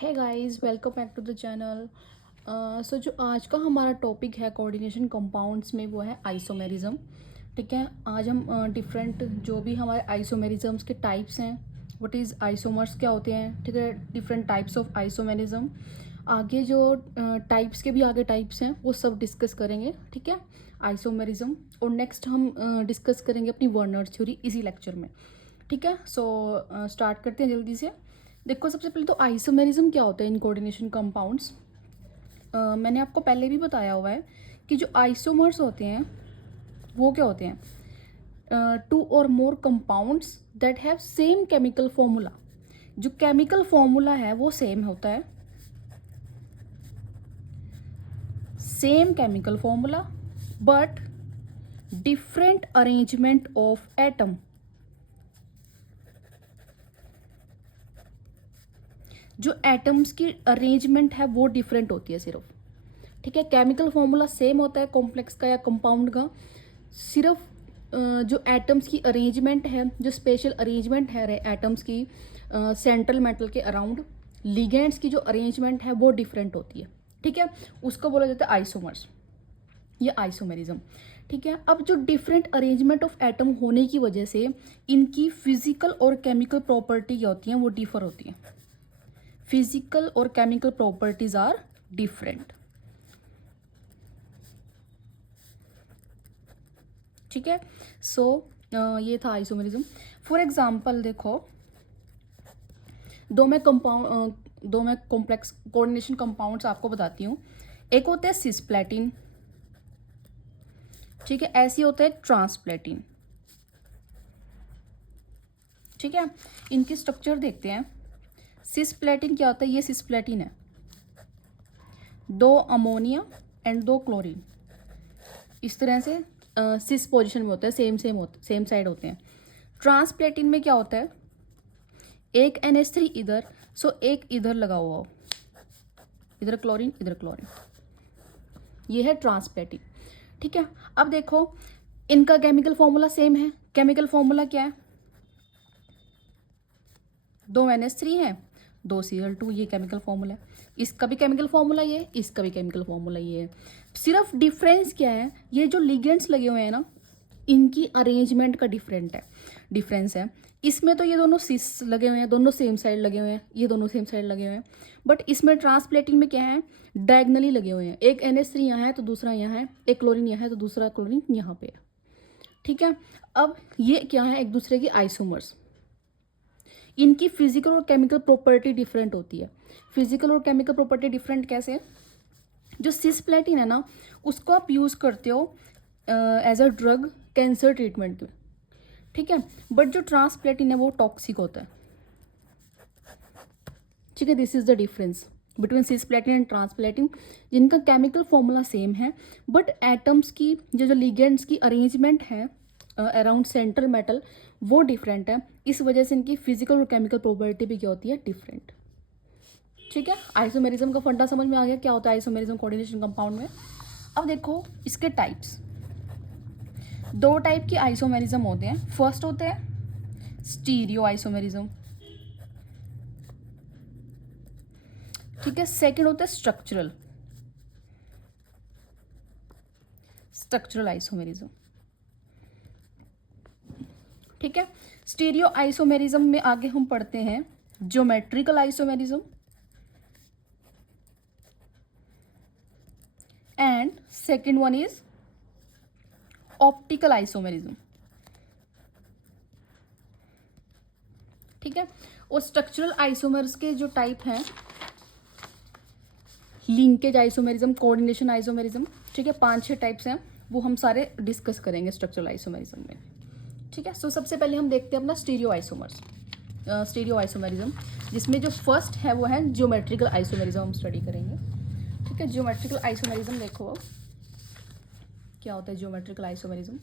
है guys, welcome back to the channel. So जो आज का हमारा टॉपिक है कोऑर्डिनेशन कंपाउंड्स में, वो है आइसोमेरिज्म। ठीक है, आज हम डिफरेंट जो भी हमारे आइसोमेरिज्म्स के टाइप्स हैं, व्हाट इज़ आइसोमर्स क्या होते हैं, ठीक है, डिफरेंट टाइप्स ऑफ आइसोमेरिज्म। आगे जो टाइप्स के भी आगे टाइप्स हैं वो सब डिस्कस करेंगे, ठीक है, आइसोमेरिज्म। और नेक्स्ट हम डिस्कस करेंगे अपनी वर्नर थ्योरी इसी लेक्चर में। ठीक है, सो स्टार्ट करते हैं जल्दी से। देखो, सबसे पहले तो आइसोमेरिज्म क्या होता है इन कोऑर्डिनेशन कंपाउंड्स। मैंने आपको पहले भी बताया हुआ है कि जो आइसोमर्स होते हैं वो क्या होते हैं, टू और more compounds that have same chemical formula. जो केमिकल फॉर्मूला है वो सेम होता है, same chemical formula but different arrangement of atom. जो एटम्स की अरेंजमेंट है वो डिफरेंट होती है सिर्फ। ठीक है, केमिकल फॉर्मूला सेम होता है कॉम्प्लेक्स का या कंपाउंड का, सिर्फ जो एटम्स की अरेंजमेंट है, जो स्पेशल अरेंजमेंट है एटम्स की सेंट्रल मेटल के अराउंड, लिगेंड्स की जो अरेंजमेंट है वो डिफरेंट होती है। ठीक है, उसको बोला जाता है आइसोमर्स या आइसोमेरिज्म। ठीक है, अब जो डिफरेंट अरेंजमेंट ऑफ एटम होने की वजह से इनकी फिजिकल और केमिकल प्रॉपर्टी क्या होती हैं, वो डिफर होती हैं। फिजिकल और केमिकल प्रॉपर्टीज आर डिफरेंट। ठीक है, सो ये था आइसोमेरिज्म। फॉर एग्जांपल देखो, दो मैं कॉम्प्लेक्स कोऑर्डिनेशन कंपाउंड्स आपको बताती हूँ। एक होता है सिस्प्लेटिन, ठीक है, ऐसी होता है ट्रांसप्लेटिन। ठीक है, इनकी स्ट्रक्चर देखते हैं। सिस्प्लेटिन क्या होता है, ये सिस्प्लेटिन है, 2 अमोनिया एंड 2 क्लोरीन, इस तरह से सिस पोजीशन में होता है, सेम साइड होते हैं। ट्रांसप्लेटिन में क्या होता है, एक NH3 इधर, सो एक इधर लगा हुआ हो, इधर क्लोरीन इधर क्लोरीन, ये है ट्रांसप्लेटिन। ठीक है, अब देखो इनका केमिकल फॉर्मूला सेम है। केमिकल फॉर्मूला क्या है, 2 NH3 है, 2 Cl2, ये केमिकल फॉर्मूला है। इसका भी केमिकल फॉर्मूला ये है, इसका भी केमिकल फॉर्मूला ये है। सिर्फ डिफरेंस क्या है, ये जो लिगेंड्स लगे हुए हैं ना, इनकी अरेंजमेंट का डिफरेंस है। इसमें तो ये दोनों सिस लगे हुए हैं, दोनों सेम साइड लगे हुए हैं, ये दोनों सेम साइड लगे हुए हैं। बट इसमें ट्रांसप्लेटिंग में क्या है, डायगनली लगे हुए हैं। एक NH3 यहाँ है तो दूसरा यहाँ है, एक क्लोरीन यहाँ है तो दूसरा क्लोरीन यहाँ पे है। ठीक है, अब ये क्या है, एक दूसरे की आइसोमर्स। इनकी फिजिकल और केमिकल प्रॉपर्टी डिफरेंट होती है। फिजिकल और केमिकल प्रॉपर्टी डिफरेंट कैसे, जो सिस्प्लेटिन है ना, उसको आप यूज़ करते हो as a drug cancer treatment में। ठीक है, बट जो ट्रांसप्लेटिन है वो टॉक्सिक होता है। ठीक है, this is the difference between cisplatin and transplatin, जिनका केमिकल फॉर्मूला सेम है बट एटम्स की जो लिगेंड्स की अरेंजमेंट है अराउंड सेंट्रल मेटल वो डिफरेंट है। इस वजह से इनकी फिजिकल और केमिकल प्रॉपर्टी भी क्या होती है, डिफरेंट। ठीक है, आइसोमेरिज्म का फंडा समझ में आ गया, क्या होता है आइसोमेरिज्म कोऑर्डिनेशन कंपाउंड में। अब देखो इसके टाइप्स, 2 टाइप के आइसोमेरिज्म होते हैं। फर्स्ट होते हैं स्टीरियो आइसोमेरिज्म, ठीक है। सेकंड होता है स्ट्रक्चरल आइसोमेरिज्म। ठीक है, स्टीरियो आइसोमेरिज्म में आगे हम पढ़ते हैं geometrical isomerism and second one is optical isomerism. ठीक है, और स्ट्रक्चरल आइसोमर्स के जो टाइप हैं, लिंकेज आइसोमेरिज्म, कोऑर्डिनेशन आइसोमेरिज्म, ठीक है, 5-6 टाइप्स हैं, वो हम सारे डिस्कस करेंगे स्ट्रक्चरल आइसोमेरिज्म में। ठीक है, सो सबसे पहले हम देखते हैं अपना स्टीरियो आइसोमेरिज्म, जिसमें जो फर्स्ट है वो है ज्योमेट्रिकल आइसोमेरिज्म, हम स्टडी करेंगे। ठीक है, ज्योमेट्रिकल आइसोमेरिज्म देखो क्या होता है। Geometrical isomerism,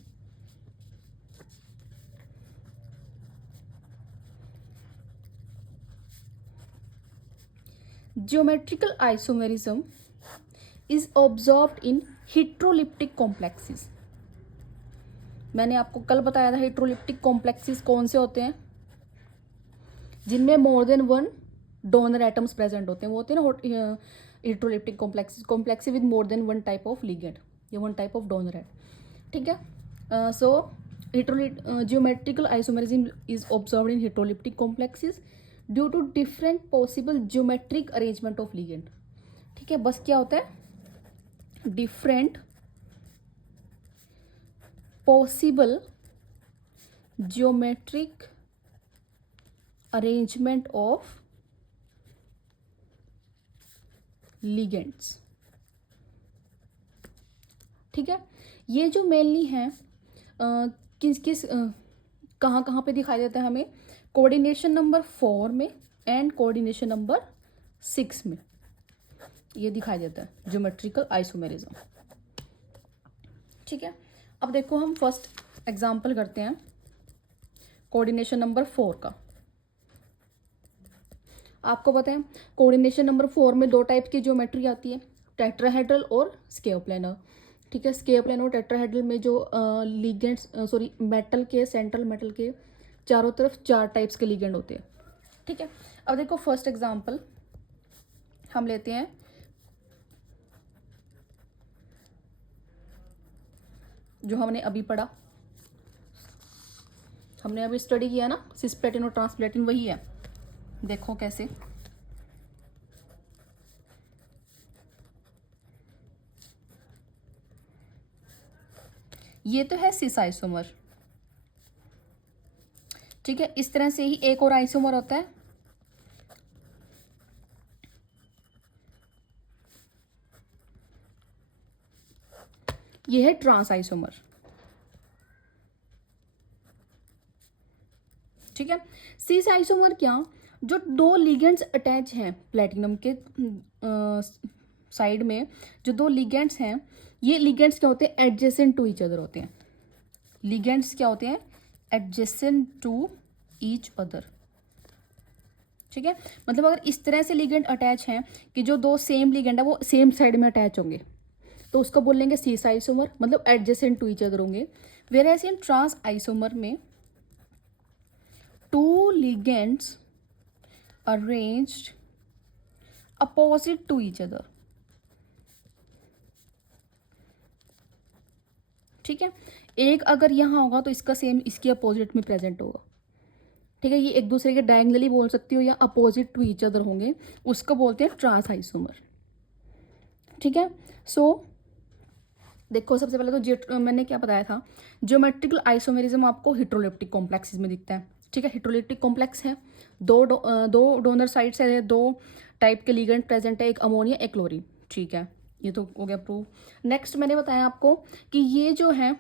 geometrical isomerism is observed in heteroleptic complexes. मैंने आपको कल बताया था हेट्रोलिप्टिक कॉम्प्लेक्सेस कौन से होते हैं, जिनमें more than one donor atoms present होते हैं, वो होते हैं ना heteroleptic complex with more than one type of ligand, ये वन टाइप ऑफ डोनर है, ठीक है। सो geometrical isomerism is observed in heteroleptic complexes due to different possible geometric arrangement of ligand, ठीक है। बस क्या होता है, different possible geometric arrangement of ligands, ठीक है। ये जो मेनली है किस किस कहाँ कहाँ पे दिखाई देता है हमें, कोऑर्डिनेशन नंबर 4 में एंड कोऑर्डिनेशन नंबर 6 में ये दिखाई देता है ज्योमेट्रिकल आइसोमेरिज्म, ठीक है। अब देखो हम फर्स्ट एग्जांपल करते हैं कोऑर्डिनेशन नंबर 4 का। आपको पता है कोऑर्डिनेशन नंबर 4 में दो टाइप की ज्योमेट्री आती है, टेट्राहेड्रल और स्क्वायर प्लेनर, ठीक है। स्क्वायर प्लेनर और टेट्राहेड्रल में जो लिगेंड्स मेटल के, सेंट्रल मेटल के चारों तरफ 4 टाइप्स के लिगेंड होते हैं, ठीक है। अब देखो फर्स्ट एग्जांपल हम लेते हैं जो हमने अभी पढ़ा, हमने अभी स्टडी किया ना, सिस्प्लेटिन और ट्रांसप्लेटिन, वही है। देखो कैसे, ये तो है सिस आइसोमर, ठीक है। इस तरह से ही एक और आइसोमर होता है, ये है ट्रांस आइसोमर, ठीक है। सिस आइसोमर क्या, जो दो लिगेंड्स अटैच हैं प्लेटिनम के साइड में, जो दो लिगेंड्स हैं, ये लिगेंड्स क्या होते हैं, एडजेसेंट टू ईच अदर होते हैं। लिगेंड्स क्या होते हैं, एडजेसेंट टू ईच अदर, ठीक है। मतलब अगर इस तरह से लिगेंड अटैच हैं कि जो दो सेम लिगेंड है वो सेम साइड में अटैच होंगे, तो उसको बोल लेंगे सिस आइसोमर, मतलब एडजेसेंट टू ईच अदर होंगे। वेयरएज इन ट्रांस आइसोमर में two ligands arranged opposite to each other, ठीक है। एक अगर यहाँ होगा तो इसका सेम इसके अपोजिट में प्रेजेंट होगा, ठीक है। ये एक दूसरे के डायगोनली बोल सकती हो या अपोजिट टू ईच अदर होंगे, उसको बोलते हैं ट्रांस आइसोमर, ठीक है। सो देखो सबसे पहले तो मैंने क्या बताया था, ज्योमेट्रिकल आइसोमेरिज्म आपको हेट्रोलिप्टिक कॉम्प्लेक्सेस में दिखता है, ठीक है। हेट्रोलिप्टिक कॉम्प्लेक्स है, दो डोनर साइड्स है, दो टाइप के लिगेंड प्रेजेंट है, एक अमोनिया एक क्लोरीन, ठीक है। ये तो हो गया प्रूव। नेक्स्ट मैंने बताया आपको कि ये जो है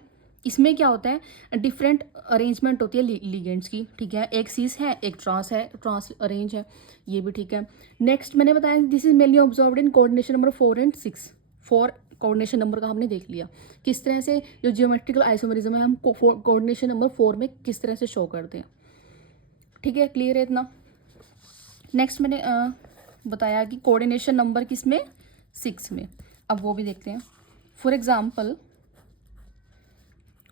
इसमें क्या होता है, डिफरेंट अरेंजमेंट होती है लिगेंड्स की, ठीक है। एक सिस है एक ट्रांस है, ट्रांस अरेंज है, ये भी ठीक है। नेक्स्ट मैंने बताया this is mainly observed in coordination number 4 and 6। 4 coordination number का हमने देख लिया, किस तरह से जो जियोमेट्रिकल आइसोमेरिज्म है हम कोऑर्डिनेशन नंबर 4 में किस तरह से शो करते हैं, ठीक है। क्लियर है इतना। नेक्स्ट मैंने बताया कि कोऑर्डिनेशन नंबर किस में, 6 में। अब वो भी देखते हैं। फॉर एग्जाम्पल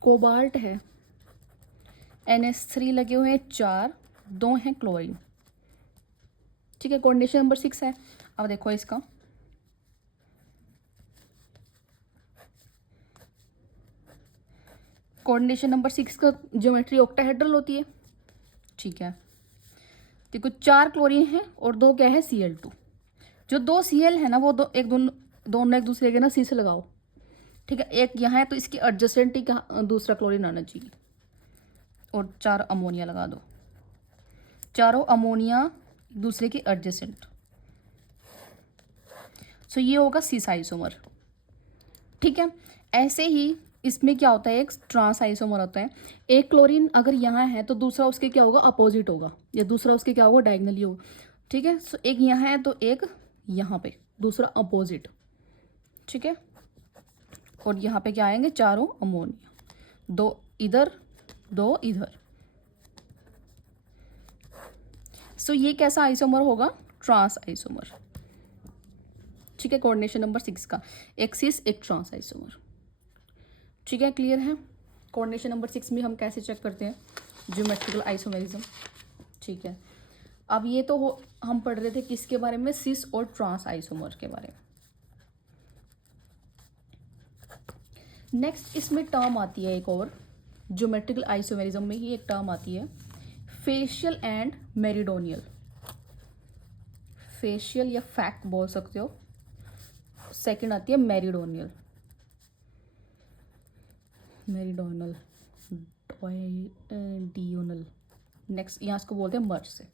कोबाल्ट है, NH3 लगे हुए हैं 4, 2 हैं क्लोरीन, ठीक है। कोऑर्डिनेशन नंबर 6 है। अब देखो इसका कोऑर्डिनेशन नंबर 6 का ज्योमेट्री ऑक्टाहेड्रल होती है, ठीक है। देखो 4 क्लोरीन है और 2 क्या है, Cl2। जो 2 Cl है ना वो दोनों एक दूसरे के ना सी से लगाओ, ठीक है। एक यहाँ है तो इसकी एडजेसेंट ही दूसरा क्लोरीन आना चाहिए, और 4 अमोनिया लगा दो, चारों अमोनिया दूसरे के एडजेसेंट, सो ये होगा सिस आइसोमर, ठीक है। ऐसे ही इसमें क्या होता है, एक ट्रांस आइसोमर होता है। एक क्लोरीन अगर यहाँ है तो दूसरा उसके क्या होगा, अपोजिट होगा, या दूसरा उसके क्या होगा, डायगोनली होगा, ठीक है। सो एक यहाँ है तो एक यहाँ पे, दूसरा अपोजिट, ठीक है। और यहाँ पे क्या आएंगे, चारों अमोनिया, 2 इधर 2 इधर। सो ये कैसा आइसोमर होगा, ट्रांस आइसोमर, ठीक है। कोऑर्डिनेशन नंबर 6 का एक सिस एक ट्रांस आइसोमर, ठीक है। क्लियर है। कोऑर्डिनेशन नंबर 6 में हम कैसे चेक करते हैं ज्योमेट्रिकल आइसोमेरिज्म, ठीक है। अब ये तो हम पढ़ रहे थे किसके बारे में, सिस और ट्रांस आइसोमर के बारे में। नेक्स्ट इसमें टर्म आती है एक और, ज्योमेट्रिकल आइसोमेरिज्म में ही एक टर्म आती है, फेशियल एंड मेरिडोनियल। फेशियल या फैक्ट बोल सकते हो। सेकंड आती है मेरिडोनियल, मेरिडोनल, डियोनल। नेक्स्ट यहाँ इसको बोलते हैं मर से,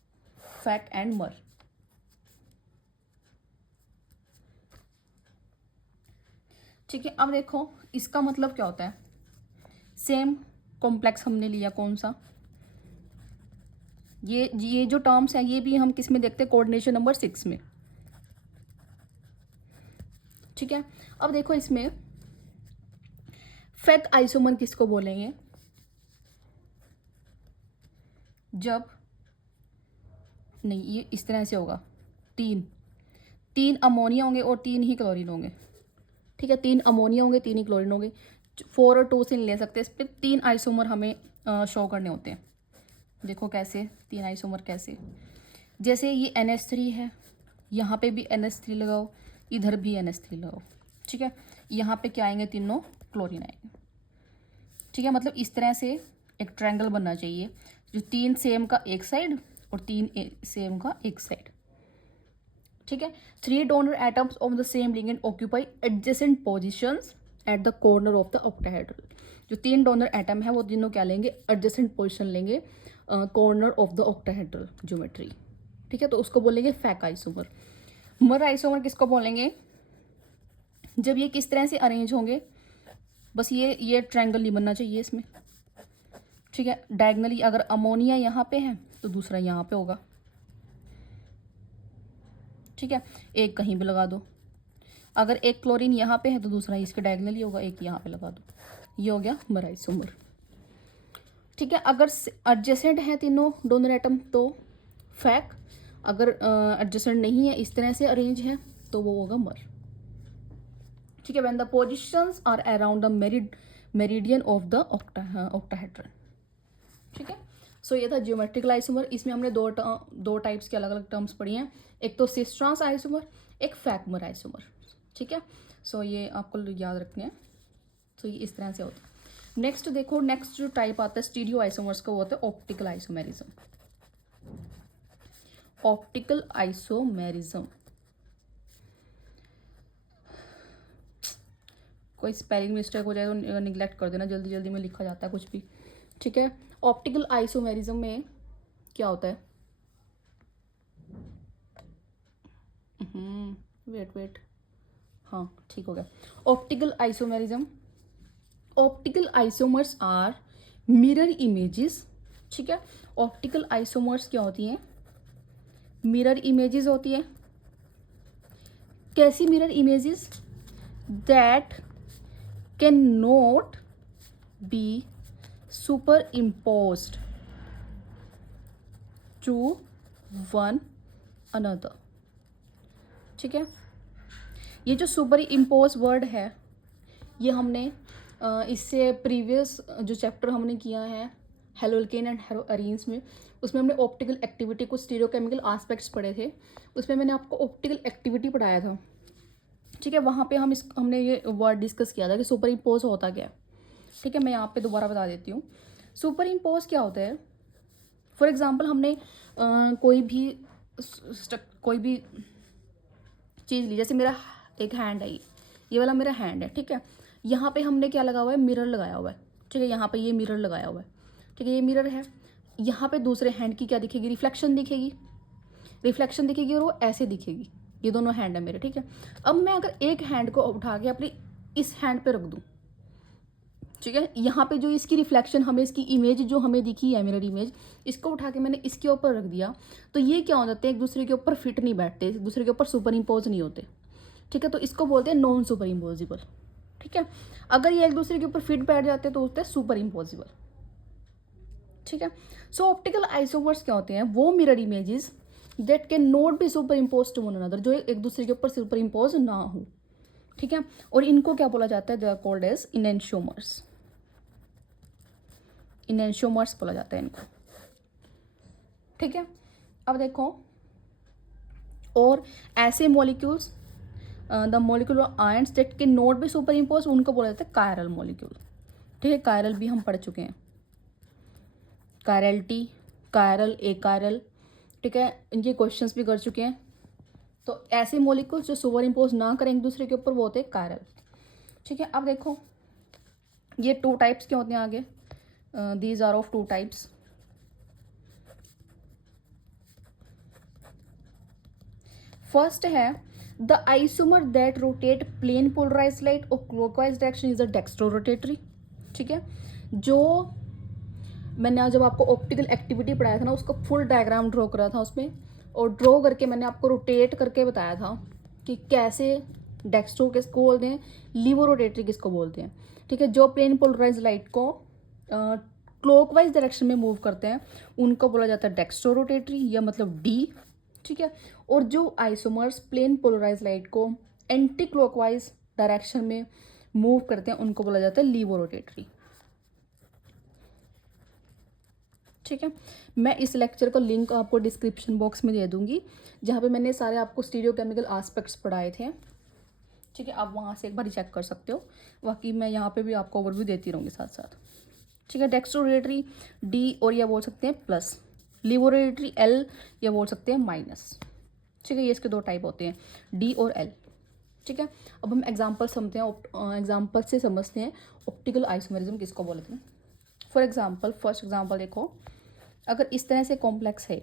फैक एंड मर। ठीक है, अब देखो इसका मतलब क्या होता है। सेम कॉम्प्लेक्स हमने लिया कौन सा, ये जो टर्म्स है ये भी हम किस में देखते हैं, कोऑर्डिनेशन नंबर 6 में। ठीक है, अब देखो इसमें फैक आइसोमर किसको बोलेंगे, जब नहीं ये इस तरह से होगा, तीन अमोनिया होंगे और 3 ही क्लोरीन होंगे। ठीक है, 3 अमोनिया होंगे 3 ही क्लोरीन होंगे। 4 और 2 से नहीं ले सकते, इस पर 3 आइसोमर हमें शो करने होते हैं। देखो कैसे 3 आइसोमर कैसे, जैसे ये NH3 है, यहाँ पे भी NH3 लगाओ, इधर भी NH3 लगाओ। ठीक है, यहाँ पे क्या आएंगे, तीनों क्लोरीन आएंगे। ठीक है, मतलब इस तरह से एक ट्रायंगल बनना चाहिए, जो 3 सेम का एक साइड और 3 सेम का एक साइड। ठीक है, 3 donor atoms of the same ligand occupy adjacent positions at the corner of the octahedral. जो 3 डोनर एटम है वो तीनों क्या लेंगे, एडजेसेंट पोजीशन लेंगे corner of the octahedral geometry. ठीक है, तो उसको बोलेंगे फैक आइसोमर। मर आइसोमर किसको बोलेंगे, जब ये किस तरह से अरेंज होंगे, बस ये ट्रायंगल नहीं बनना चाहिए इसमें। ठीक है, डायगनली अगर अमोनिया यहाँ पे है तो दूसरा यहाँ पे होगा। ठीक है, एक कहीं भी लगा दो, अगर एक क्लोरीन यहाँ पे है तो दूसरा इसके डायगनली होगा, एक यहाँ पे लगा दो, ये हो गया मर आइसोमर। ठीक है, अगर एडजेसेंट है तीनों डोनर एटम तो फैक, अगर एडजेसेंट नहीं है इस तरह से अरेंज है तो वो होगा मर। ठीक है, when the positions are around the meridian of the octahedron. ठीक है, सो ये था ज्योमेट्रिकल आइसोमर। इसमें हमने दो टाइप्स के अलग अलग टर्म्स पढ़ी हैं, एक तो सिस ट्रांस आइसोमर, एक फैक मर आइसोमर। ठीक है, सो ये आपको याद रखने हैं। तो ये इस तरह से होता है। नेक्स्ट देखो, नेक्स्ट जो टाइप आता है स्टीरियो आइसोमर्स का वो होता है ऑप्टिकल आइसोमेरिज्म। ऑप्टिकल आइसोमेरिज्म, कोई स्पेलिंग मिस्टेक हो जाए तो निगलेक्ट कर देना, जल्दी जल्दी में लिखा जाता है कुछ भी। ठीक है, ऑप्टिकल आइसोमेरिज्म में क्या होता है, वेट हाँ ठीक हो गया। Optical isomerism, optical isomers are mirror images. ठीक है, ऑप्टिकल आइसोमर्स क्या होती हैं, मिरर इमेजेस होती है। कैसी mirror images, that can not be superimposed to one another. ठीक है, ये जो सुपर इम्पोज वर्ड है ये हमने इससे प्रीवियस जो चैप्टर हमने किया है हेलोल्केन एंड हेलोअरीन्स में, उसमें हमने ऑप्टिकल एक्टिविटी कुछ स्टीरियोकेमिकल एस्पेक्ट्स पढ़े थे, उसमें मैंने आपको ऑप्टिकल एक्टिविटी पढ़ाया था। ठीक है, वहाँ पे हमने ये वर्ड डिस्कस किया था कि सुपर इम्पोज होता क्या है। ठीक है, मैं यहाँ पे दोबारा बता देती हूँ। सुपर इम्पोज क्या होता है, फॉर एग्जाम्पल हमने कोई भी चीज़ ली, जैसे मेरा एक हैंड है, ये वाला मेरा हैंड है। ठीक है, यहाँ पे हमने क्या लगा हुआ है, मिरर लगाया हुआ है। ठीक है, यहाँ पे ये मिरर लगाया हुआ है। ठीक है, ये मिरर है, यहाँ पे दूसरे हैंड की क्या दिखेगी, रिफ्लेक्शन दिखेगी और वो ऐसे दिखेगी। ये दोनों हैंड है मेरे। ठीक है, अब मैं अगर एक हैंड को उठा के अपनी इस हैंड पे रख दूँ, ठीक है, यहाँ पे जो इसकी रिफ्लेक्शन हमें, इसकी इमेज जो हमें दिखी है मिरर इमेज, इसको उठा के मैंने इसके ऊपर रख दिया, तो ये क्या हो जाते हैं, एक दूसरे के ऊपर फिट नहीं बैठते, एक दूसरे के ऊपर सुपर इम्पोज नहीं होते। ठीक है, तो इसको बोलते हैं नॉन सुपर इम्पोजिबल। ठीक है, अगर ये एक दूसरे के ऊपर फिट बैठ जाते हैं तो होते हैं सुपर इम्पोजिबल। ठीक है, सो ऑप्टिकल आइसोमर्स क्या होते हैं, वो mirror images that can not be superimposed to one another, जो एक दूसरे के ऊपर सुपर इम्पोज ना हो। ठीक है, और इनको क्या बोला जाता है, they are called as enantiomers. Enantiomers बोला जाता है इनको। ठीक है, अब देखो, और ऐसे molecules, the molecule ions that can not be super impose, उनको बोला जाता है कायरल मॉलिक्यूल। ठीक है, कायरल भी हम पढ़ चुके हैं, कायरलिटी, कायरल, ए कायरल। ठीक है, इनके क्वेश्चंस भी कर चुके हैं। तो ऐसे मॉलिक्यूल्स जो सुपर इम्पोज ना करें एक दूसरे के ऊपर, वो होते हैं कायरल। ठीक है, अब देखो ये 2 टाइप्स के होते हैं आगे, these are of 2 types. First है the isomer that rotate plane polarise light और clockwise direction is a dextrorotatory. ठीक है, जो मैंने आज जब आपको ऑप्टिकल एक्टिविटी पढ़ाया था ना, उसका फुल डायग्राम ड्रॉ करा था उसमें, और ड्रॉ करके मैंने आपको रोटेट करके बताया था कि कैसे डेक्स्ट्रो किसको बोलते हैं, लीवो रोटेटरी किसको बोलते हैं। ठीक है, जो प्लेन पोलराइज लाइट को क्लॉकवाइज डायरेक्शन में मूव करते हैं उनको बोला जाता है डेक्स्ट्रो रोटेटरी, या मतलब डी। ठीक है, और जो आइसोमर्स प्लेन पोलराइज लाइट को एंटी क्लॉकवाइज डायरेक्शन में मूव करते हैं उनको बोला जाता है लीवो रोटेटरी। ठीक है, मैं इस लेक्चर का लिंक आपको डिस्क्रिप्शन बॉक्स में दे दूंगी, जहाँ पे मैंने सारे आपको स्टीरियोकेमिकल एस्पेक्ट्स पढ़ाए थे। ठीक है, आप वहाँ से एक बार चेक कर सकते हो, बाकी मैं यहाँ पे भी आपको ओवरव्यू देती रहूँगी साथ साथ। ठीक है, डेक्स्ट्रोरेटरी डी, और या बोल सकते हैं प्लस, लिवोरेटरी एल, या बोल सकते हैं माइनस। ठीक है, ये इसके 2 टाइप होते हैं, डी और एल। ठीक है, अब हम एग्जाम्पल समझते हैं, एग्जाम्पल से समझते हैं ऑप्टिकल आइसोमेरिज्म किसको बोलते हैं। फॉर एग्जाम्पल, फर्स्ट एग्जाम्पल देखो, अगर इस तरह से कॉम्प्लेक्स है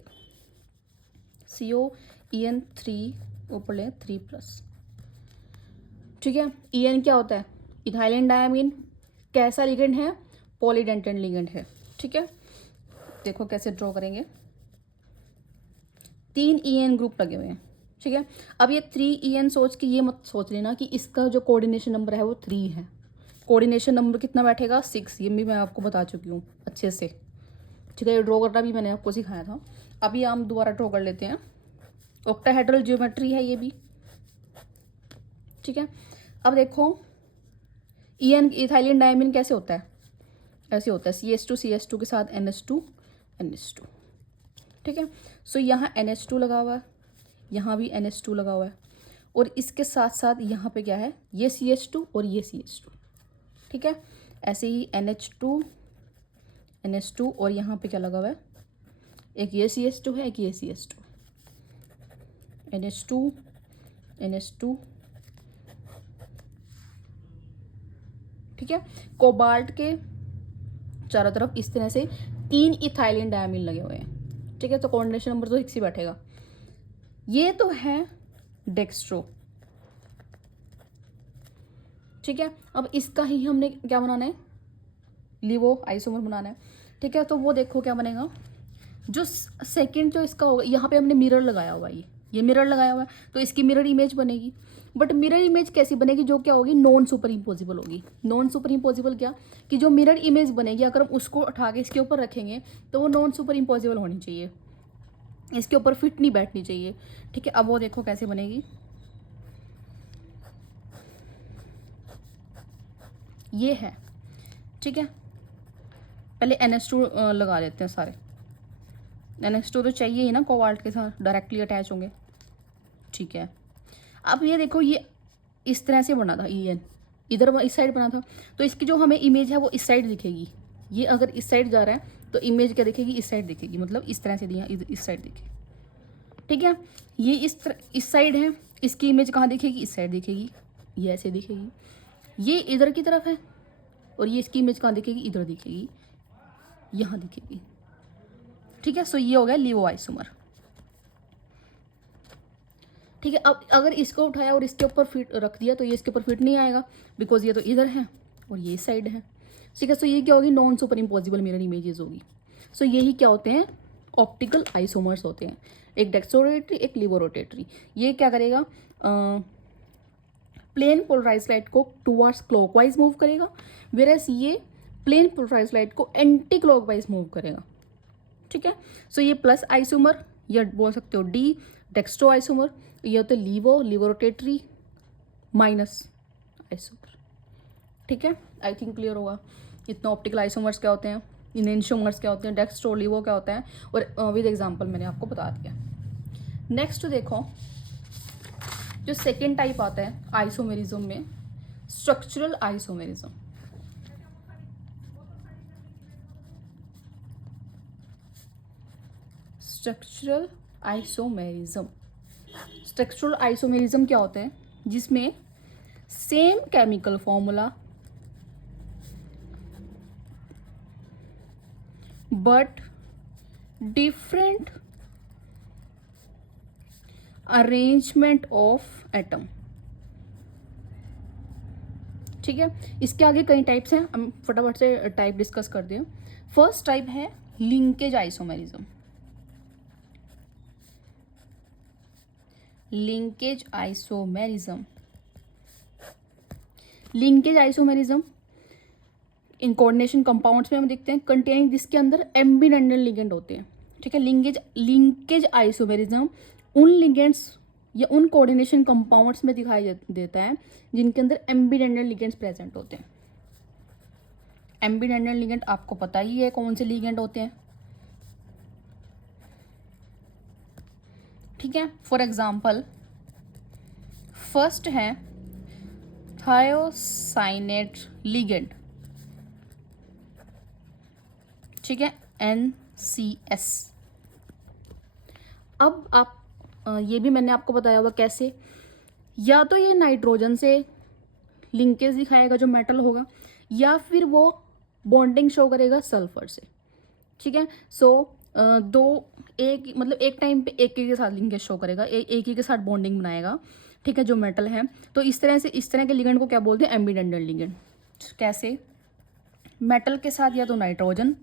COEN3 ऊपर ले 3+। ठीक है, EN क्या होता है, इथाइलिन डायमीन, कैसा लिगेंड है, पॉलीडेंटेन लिगेंड है। ठीक है, देखो कैसे ड्रॉ करेंगे, 3 EN ग्रुप लगे हुए हैं। ठीक है, अब ये 3 EN सोच के ये मत सोच लेना कि इसका जो कोऑर्डिनेशन नंबर है वो 3 है। कोऑर्डिनेशन नंबर कितना बैठेगा, 6, ये भी मैं आपको बता चुकी हूँ अच्छे से। ठीक है, ये ड्रॉ करना भी मैंने आपको सिखाया था। अभी हम दोबारा ड्रॉ कर लेते हैं, ऑक्टाहेड्रल ज्योमेट्री है ये भी। ठीक है, अब देखो EN इथाइलिन डायमीन कैसे होता है, ऐसे होता है CH2 के साथ NH2। ठीक है, सो यहाँ NH2 लगा हुआ है, यहाँ भी NH2 लगा हुआ है, और इसके साथ साथ यहाँ पे क्या है, ये CH2 और ये CH2। ठीक है, ऐसे ही NH2 और यहाँ पे क्या लगा हुआ है, एक ये CH2 है, एक ये CH2, NH2। ठीक है, कोबाल्ट के चारों तरफ इस तरह से 3 इथाइलिन डायमीन लगे हुए हैं। ठीक है, तो कोऑर्डिनेशन नंबर तो 6 ही बैठेगा। ये तो है डेक्स्ट्रो। ठीक है, अब इसका ही हमने क्या बनाना है, लीवो आइसोमर बनाना है। ठीक है, तो वो देखो क्या बनेगा, जो सेकंड जो इसका होगा, यहाँ पे हमने मिरर लगाया हुआ है, ये मिरर लगाया हुआ है, तो इसकी मिरर इमेज बनेगी। बट मिरर इमेज कैसी बनेगी, जो क्या होगी, नॉन सुपर इम्पोजिबल होगी। नॉन सुपर इम्पोजिबल क्या, कि जो मिरर इमेज बनेगी अगर हम उसको उठा के इसके ऊपर रखेंगे तो वो नॉन सुपर इम्पोजिबल होनी चाहिए, इसके ऊपर फिट नहीं बैठनी चाहिए। ठीक है, अब वो देखो कैसे बनेगी, ये है। ठीक है, पहले NH2 लगा देते हैं सारे, NH2 तो चाहिए ही ना, कोबाल्ट के साथ डायरेक्टली अटैच होंगे। ठीक है, अब ये देखो, ये इस तरह से बना था EN, इधर इस साइड बना था, तो इसकी जो हमें इमेज है वो इस साइड दिखेगी। ये अगर इस साइड जा रहा है तो इमेज क्या दिखेगी, इस साइड दिखेगी, मतलब इस तरह से दिया, इस साइड दिखेगी। ठीक है, ये इस साइड है, इसकी इमेज कहाँ दिखेगी, इस साइड दिखेगी, ये ऐसे दिखेगी। ये इधर की तरफ है, और ये इसकी इमेज कहाँ दिखेगी, इधर दिखेगी, यहाँ दिखेगी। ठीक है, सो ये हो गया लीवो आइसोमर। ठीक है, अब अगर इसको उठाया और इसके ऊपर फिट रख दिया तो ये इसके ऊपर फिट नहीं आएगा, बिकॉज ये तो इधर है और ये साइड है। ठीक है, सो ये क्या होगी, non super imposable mirror images होगी। सो यही क्या होते हैं, ऑप्टिकल आइसोमर्स होते हैं, एक डेक्स्ट्रोरोटेटरी, एक लीवोरोटेटरी। ये क्या करेगा, प्लेन पोलराइज लाइट को टुवर्ड्स क्लॉकवाइज मूव करेगा, वेरएस ये प्लेन पोलराइज लाइट को एंटी क्लॉकवाइज मूव करेगा। ठीक है, सो ये प्लस आइसोमर, या बोल सकते हो डी डेक्स्ट्रो आइसोमर, ये होते लीवो लीवोरोटेटरी, माइनस आइसोमर। ठीक है, आई थिंक क्लियर होगा इतना ऑप्टिकल आइसोमर्स क्या होते हैं। इनेंशियोमर्स क्या होते हैं, डेक्स्ट्रोली वो क्या होता है, और विद एग्जांपल मैंने आपको बता दिया। नेक्स्ट देखो, जो सेकेंड टाइप आता है आइसोमेरिज्म में, structural isomerism. Structural isomerism, structural isomerism क्या होता है, जिसमें same chemical formula but different arrangement of atom. ठीक है, इसके आगे कई टाइप्स हैं, हम फटाफट से टाइप डिस्कस कर दें। फर्स्ट टाइप है linkage isomerism. Linkage isomerism, linkage isomerism in coordination compounds में हम देखते हैं कंटेनिंग जिसके अंदर एम्बिडेंडल लिगेंड होते हैं। ठीक है, लिंकेज आइसोमेरिज्म उन लिगेंड्स या उन कोऑर्डिनेशन कंपाउंड्स में दिखाई देता है जिनके अंदर एम्बिडेंडल लिगेंड्स प्रेजेंट होते हैं। एम्बिडेंडल लिगेंड आपको पता ही है कौन से लिगेंड होते हैं। ठीक है, फॉर एग्जाम्पल फर्स्ट है थायोसाइनेट लिगेंड। ठीक है, NCS। अब आप ये भी मैंने आपको बताया हुआ कैसे, या तो ये नाइट्रोजन से लिंकेज दिखाएगा जो मेटल होगा, या फिर वो बॉन्डिंग शो करेगा सल्फर से। ठीक है, सो दो एक मतलब एक टाइम पे एक के साथ लिंकेज शो करेगा, एक ही के साथ बॉन्डिंग बनाएगा। ठीक है, जो मेटल है, तो इस तरह के लिगेंड को क्या बोलते हैं, एम्बिडेंडल लिगेंड। कैसे, मेटल के साथ या तो नाइट्रोजन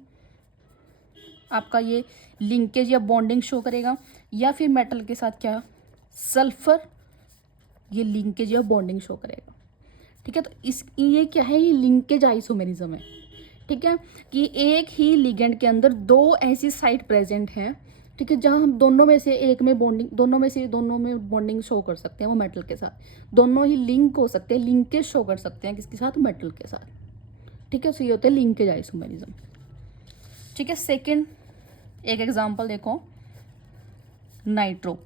आपका ये लिंकेज या बॉन्डिंग शो करेगा, या फिर मेटल के साथ क्या, सल्फर, ये लिंकेज या बॉन्डिंग शो करेगा। ठीक है, तो ये क्या है, ये लिंकेज आइसोमेरिज्म है। ठीक है, कि एक ही लिगेंड के अंदर दो ऐसी साइट प्रेजेंट हैं, ठीक है, जहां हम दोनों में से एक में बॉन्डिंग, दोनों में बॉन्डिंग शो कर सकते हैं वो मेटल के साथ, दोनों ही लिंक हो सकते हैं, लिंकेज शो कर सकते हैं किसके साथ, मेटल के साथ। ठीक है, सो ये होते हैं लिंकेज आइसोमेरिज्म। ठीक है, सेकेंड एक एग्जांपल देखो, नाइट्रो।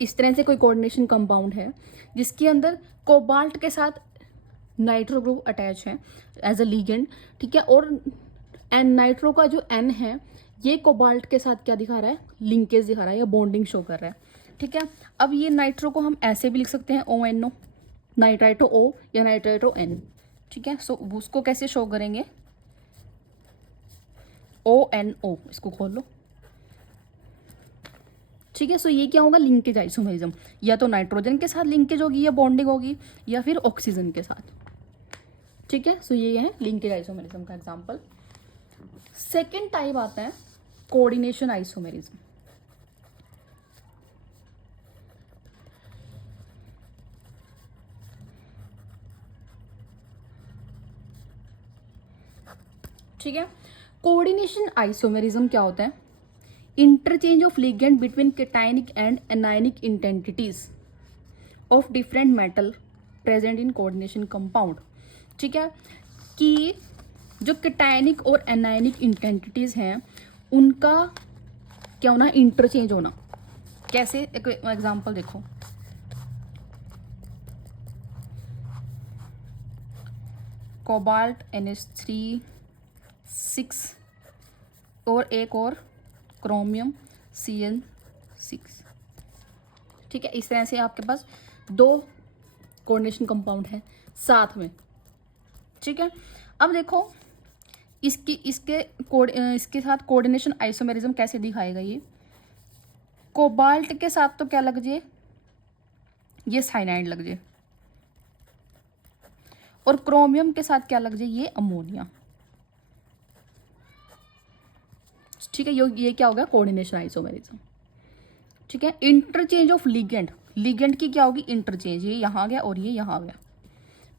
इस तरह से कोई कोऑर्डिनेशन कंपाउंड है जिसके अंदर कोबाल्ट के साथ नाइट्रो ग्रुप अटैच है एज अ लिगेंड। ठीक है, और नाइट्रो का जो N है ये कोबाल्ट के साथ क्या दिखा रहा है, लिंकेज दिखा रहा है या बॉन्डिंग शो कर रहा है। ठीक है, अब ये नाइट्रो को हम ऐसे भी लिख सकते हैं ONO, नाइट्राइटो O या नाइट्राइटो N। ठीक है, सो उसको कैसे शो करेंगे, ONO, इसको खोल लो। ठीक है, सो ये क्या होगा, लिंकेज आइसोमेरिज्म, या तो नाइट्रोजन के साथ लिंकेज होगी या बॉन्डिंग होगी, या फिर ऑक्सीजन के साथ। ठीक है, सो ये है लिंकेज आइसोमेरिज्म का एग्जांपल। सेकेंड टाइप आता है कोऑर्डिनेशन आइसोमेरिज्म। ठीक है, कोऑर्डिनेशन आइसोमेरिज्म क्या होता है, interchange of ligand between cationic and anionic intensities of different metal present in coordination compound. ठीक है, कि जो कैटायनिक और एनायनिक इंटेंसिटीज हैं उनका क्या होना, इंटरचेंज होना। कैसे, एक एग्जांपल देखो, कोबाल्ट NH3 6 और एक और क्रोमियम CN6। ठीक है, इस तरह से आपके पास दो कोऑर्डिनेशन कंपाउंड है साथ में। ठीक है, अब देखो इसके साथ कोऑर्डिनेशन आइसोमेरिज्म कैसे दिखाएगा ये, कोबाल्ट के साथ तो क्या लग जाए, ये साइनाइड लग जाए, और क्रोमियम के साथ क्या लग जाए, ये अमोनिया। ठीक है, ये क्या होगा, कोऑर्डिनेशन आइसोमेरिज्म। ठीक है, इंटरचेंज ऑफ लिगेंड, लिगेंड की क्या होगी, इंटरचेंज, ये यहाँ आ गया और ये यहाँ आ गया,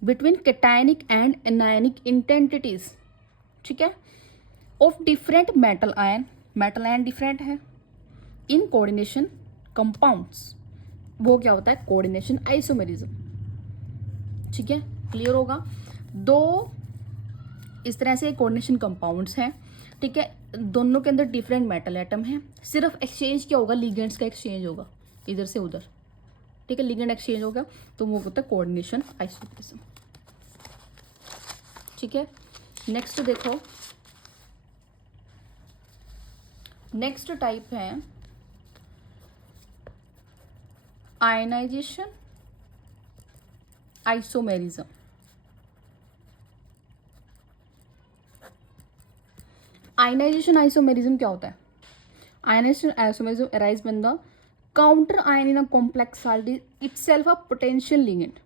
between cationic and anionic intensities. ठीक है, of different metal ion different है इन कोऑर्डिनेशन कंपाउंड्स, वो क्या होता है, कोऑर्डिनेशन आइसोमेरिज्म। ठीक है, क्लियर होगा। दो इस तरह से कोऑर्डिनेशन कंपाउंड्स हैं, ठीक है, दोनों के अंदर डिफरेंट मेटल एटम है, सिर्फ एक्सचेंज क्या होगा, लिगेंड्स का एक्सचेंज होगा इधर से उधर, ठीक है, लिगेंड एक्सचेंज हो गया तो वो होता है कोऑर्डिनेशन आइसोमेरिज्म। ठीक है, नेक्स्ट देखो, नेक्स्ट टाइप है आयनाइजेशन आइसोमेरिज्म। आयनाइजेशन आइसोमेरिज्म क्या होता है? Ionisation isomerism arise when the counter ion in a complex salt is itself a potential ligand.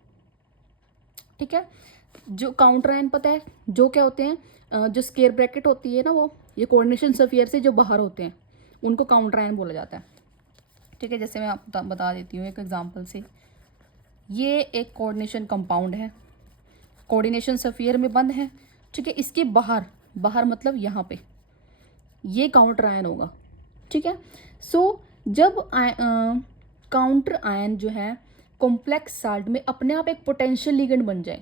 ठीक है, जो काउंटर आयन पता है जो क्या होते हैं, जो स्क्वायर ब्रैकेट होती है ना, वो ये कोऑर्डिनेशन स्फीयर से जो बाहर होते हैं उनको काउंटर आयन बोला जाता है। ठीक है, जैसे मैं आपको बता देती हूँ एक एग्जांपल से, ये एक कोऑर्डिनेशन कंपाउंड है, कोऑर्डिनेशन स्फीयर में बंद है, ठीक है, इसके बाहर, बाहर मतलब यहाँ पे ये काउंटर आयन होगा। ठीक है, सो जब काउंटर आयन जो है कॉम्प्लेक्स साल्ट में अपने आप एक पोटेंशियल लिगेंड बन जाए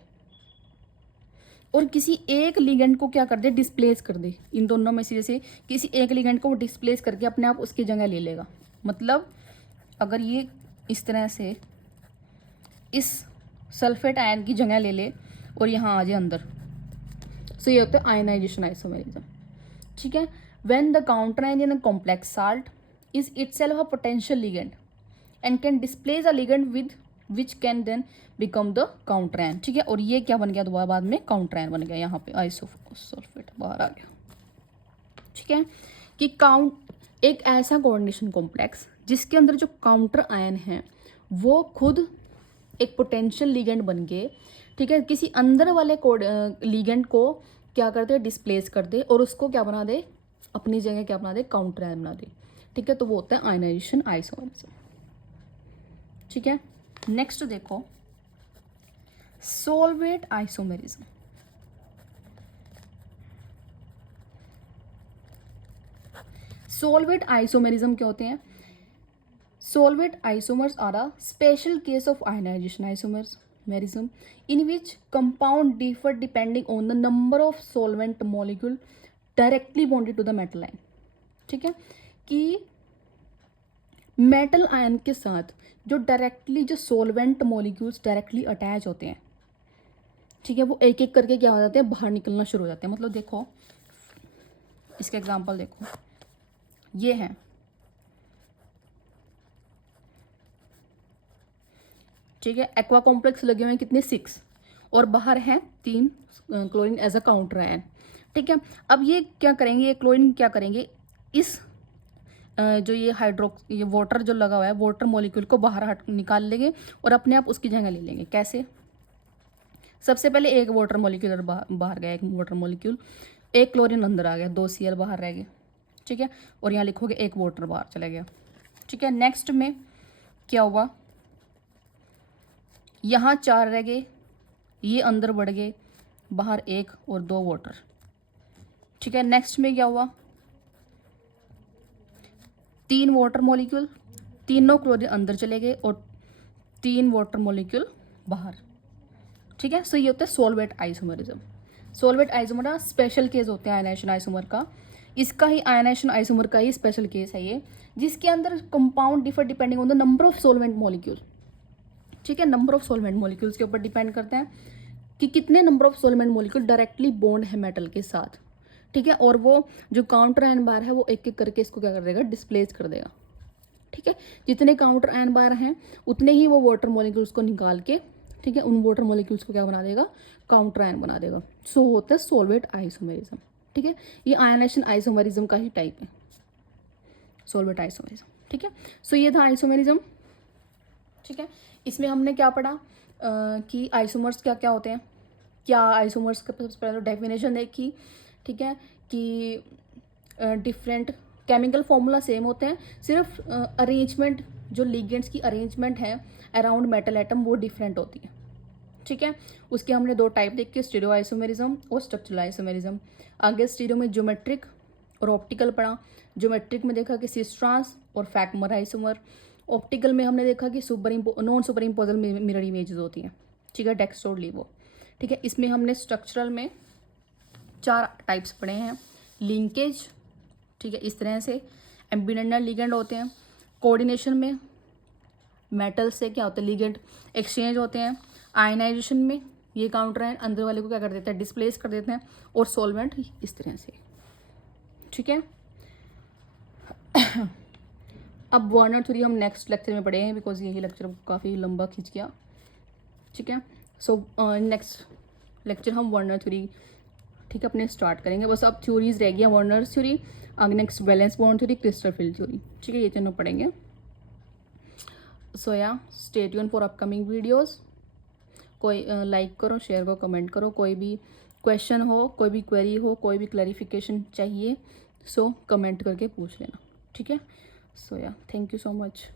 और किसी एक लिगेंड को क्या कर दे, डिस्प्लेस कर दे, इन दोनों में से जैसे किसी एक लिगेंड को वो डिस्प्लेस करके अपने आप उसकी जगह ले लेगा। मतलब अगर ये इस तरह से इस सल्फेट आयन की जगह ले ले और यहाँ आ जाए अंदर, सो ये होता है आयनाइजेशन आइसोमेरिज्म। ठीक है, when the counter ion in a complex salt is itself a potential ligand and can displace a ligand with which can then become the counter ion। ठीक है, और ये क्या बन गया दोबारा बाद में काउंटर आयन बन गया, यहाँ पे आइसोसल्फेट बाहर आ गया। ठीक है, कि एक ऐसा कोऑर्डिनेशन कॉम्प्लेक्स जिसके अंदर जो काउंटर आयन है वो खुद एक पोटेंशियल लिगेंड बन के, ठीक है, किसी अंदर वाले लिगेंड को क्या कर दे, डिस्प्लेस कर दे और उसको क्या बना दे, अपनी जगह क्या बना दे, काउंटर आयन बना दे। ठीक है, तो वो होता है आयनाइजेशन आइसोमेरिज्म। ठीक है, नेक्स्ट देखो सोलवेट आइसोमेरिज्म। सोलवेट आइसोमेरिज्म क्या होते हैं? Solvate isomers are a special case of ionisation isomerism in which compound differ depending on the number of solvent molecule directly bonded to the metal ion। ठीक है, कि metal ion के साथ जो डायरेक्टली जो सोलवेंट मॉलिक्यूल्स डायरेक्टली अटैच होते हैं, ठीक है, वो एक एक करके क्या हो जाते हैं, बाहर निकलना शुरू हो जाते हैं। मतलब देखो इसका एग्जांपल देखो, ये है, ठीक है, एक्वा कॉम्प्लेक्स लगे हुए हैं कितने, 6, और बाहर हैं 3 chlorine as a counter ion. ठीक है, अब ये क्या करेंगे, ये क्लोरीन क्या करेंगे, इस जो ये ये वाटर जो लगा हुआ है, वाटर मॉलिक्यूल को बाहर निकाल लेंगे और अपने आप उसकी जगह ले लेंगे। कैसे? सबसे पहले एक वाटर मॉलिक्यूल बाहर गया, एक वाटर मॉलिक्यूल, एक क्लोरीन अंदर आ गया, 2 Cl बाहर रह गए। ठीक है, और यहाँ लिखोगे एक वाटर बाहर चला गया। ठीक है, नेक्स्ट में क्या हुआ, यहाँ 4 रह गए, ये अंदर बढ़ गए, बाहर 1 और 2 वाटर। ठीक है, नेक्स्ट में क्या हुआ, 3 वाटर मॉलिक्यूल, तीनों क्लोरीन अंदर चले गए और 3 वाटर मॉलिक्यूल बाहर। ठीक है, सो ये होता है सोलवेट आइसोमेरिज्म। सोलवेट आइसोमर स्पेशल केस होते हैं आयनाइजेशन आइसोमर का, इसका ही आयनाइजेशन आइसोमर का ही स्पेशल केस है ये, जिसके अंदर compound differ depending on the number of solvent molecule. ठीक है, नंबर ऑफ सोलवेंट मॉलिक्यूल्स के ऊपर डिपेंड करते हैं कि कितने number of solvent molecule directly bond है मेटल के साथ। ठीक है, और वो जो काउंटर आयन बार है वो एक एक करके इसको क्या कर देगा, डिस्प्लेस कर देगा। ठीक है, जितने काउंटर आयन बार हैं उतने ही वो वाटर मॉलिक्यूल्स को निकाल के, ठीक है, उन वाटर मॉलिक्यूल्स को क्या बना देगा, काउंटर आयन बना देगा। सो होता है सोलवेट आइसोमेरिज्म। ठीक है, ये आयनाइजेशन आइसोमेरिज्म का ही टाइप है, सोलवेट आइसोमेरिज्म। ठीक है, सो ये था आइसोमेरिज्म। ठीक है, इसमें हमने क्या पढ़ा कि आइसोमर्स क्या क्या होते हैं, क्या आइसोमर्स का सबसे पहले डेफिनेशन देखी। ठीक है, कि डिफरेंट केमिकल फॉर्मूला सेम होते हैं, सिर्फ अरेंजमेंट जो लिगेंड्स की अरेंजमेंट है अराउंड मेटल एटम वो डिफरेंट होती है। ठीक है, उसके हमने 2 टाइप देखे, स्टीरियो आइसोमेरिज्म और स्ट्रक्चरल आइसोमेरिज्म। आगे स्टीरियो में ज्योमेट्रिक और ऑप्टिकल पढ़ा। ज्योमेट्रिक में देखा कि सिस ट्रांस और फैक्मर आइसोमर। ऑप्टिकल में हमने देखा कि नॉन सुपर इम्पोजल मिरर इमेजेस होती हैं। ठीक है, डेक्स्ट्रो लीवो। ठीक है, इसमें हमने स्ट्रक्चरल में 4 टाइप्स पढ़े हैं। लिंकेज, ठीक है, इस तरह से एम्बिडेंडल लिगेंड होते हैं। कोऑर्डिनेशन में मेटल से क्या होता है, लिगेंड एक्सचेंज होते हैं। आयनाइजेशन में ये काउंटर है, अंदर वाले को क्या कर देते हैं, डिस्प्लेस कर देते हैं। और सॉल्वेंट इस तरह से। ठीक है, अब वार्नर थ्योरी हम नेक्स्ट लेक्चर में पढ़े हैं, बिकॉज यही लेक्चर काफ़ी लंबा खींच गया। ठीक है, सो नेक्स्ट लेक्चर हम वार्नर थ्योरी, ठीक है, अपने स्टार्ट करेंगे। बस अब थ्योरीज रह गया, Warner theory, next valence bond theory, crystal field theory. ठीक है, ये तीनों पढ़ेंगे। सो या stay tune for upcoming videos. कोई लाइक करो, शेयर करो, कमेंट करो। कोई भी क्वेश्चन हो, कोई भी क्वेरी हो, कोई भी क्लैरिफिकेशन चाहिए, सो कमेंट करके पूछ लेना। ठीक है, सो या थैंक यू सो मच।